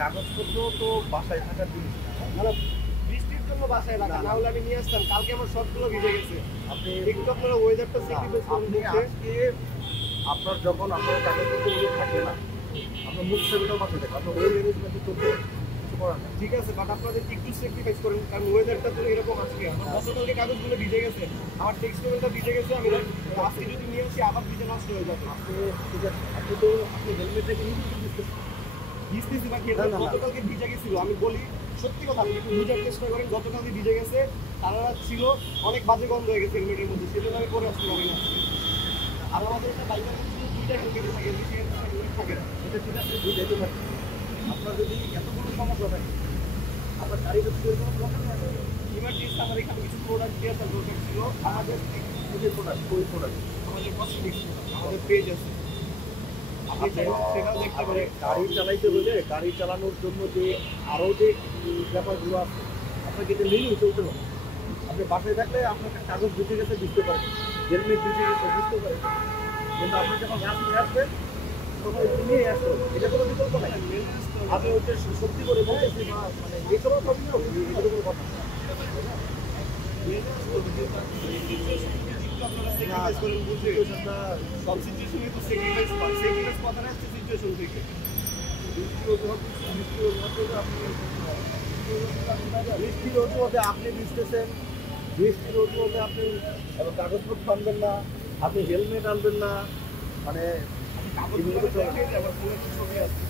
কাগজপত্র তো বাসায় থাকার জিনিস মানে বৃষ্টির জন্য বাসায় রাখা, না হলে আমি নিয়ে আসতাম। কালকে আমার সবগুলো ভিজে গেছে। আপনি একটু আপনারা ওয়েদারটা স্যাক্রিফাইস করুন। আজকে আপনার যখন আপনার কাগজপত্রগুলো থাকবে না, আপনার মুখ ছবিটাও বাঁচে থাকে, আপনার ওই ম্যানেজমেন্টে চলবে কিছু করার নেই। ঠিক আছে, বাট আপনাদের একটু স্যাক্রিফাইস করেন, কারণ ওয়েদারটা তো এরকম আজকে। আমার গতকালকে কাগজগুলো ভিজে গেছে, আমার টেক্সটাইলটা ভিজে গেছে। আমি আজকে যদি নিয়ে আসি আবার ভিজে নষ্ট হয়ে যাবে। আপনি ঠিক আছে, আপনি হেলমেট রেখে নিজে ভিজতেছি বাকি গতকালকে ভিজে গেছিল। আমি বলি সত্যি কথা, আপনি একটু বুঝার চেষ্টা করেন। গতকালকে ভিজে গেছে, তারা ছিল অনেক বাজে গন্ধ হয়ে গেছে হেলমেটের মধ্যে, সেটা আমি করে আসতে পারি না। আর আমাদের একটা বাইকের মধ্যে দুইটা হেলমেট থাকে, হেলমেট থাকে না। এটা ঠিক আছে, বুঝাইতে পারি। আপনার যদি এতগুলো সমস্যা থাকে, আপনার গাড়ি যদি কোনো প্রবলেম আছে, ইমার্জেন্সি আমার এখানে কিছু প্রোডাক্ট দিয়ে আসার দরকার ছিল। আমাদের নিজের প্রোডাক্ট, ওই প্রোডাক্ট আমাদের কসমেটিক্স, আমাদের পেজ আছে, আপনি সেটাও দেখতে পারেন। গাড়ি চালাইতে হলে গাড়ি চালানোর জন্য যে আরও যে ব্যাপারগুলো আছে, আপনাকে এটা মেনেই চলতে হবে। আপনি বাসায় থাকলে আপনার কাগজ ভিজে গেছে বুঝতে পারেন, হেলমেট ভিজে গেছে বুঝতে পারেন, কিন্তু আপনি যখন গাছ নিয়ে আসবেন তখন একটু নিয়ে আসবেন, এটা কোনো বিকল্প নাই। আমি ওইটা সত্যি করে বলতেছি, মানে এই সময় প্রবলেম এটা কোনো কথা না। আপনারা স্যাক্রিফাইস করেন, বুঝতে সব সিচুয়েশনে তো স্যাক্রিফাইস করেন। স্যাক্রিফাইস কথাটা হচ্ছে সিচুয়েশন থেকে। বৃষ্টির অজুহাতে আপনি ভিজতেছেন, বৃষ্টির অজুহাতে আপনি কাগজপত্র আনবেন না, আপনি হেলমেট আনবেন না, মানে কাগজগুলো দেখে আবার কোনো একটা ছবি আসছে।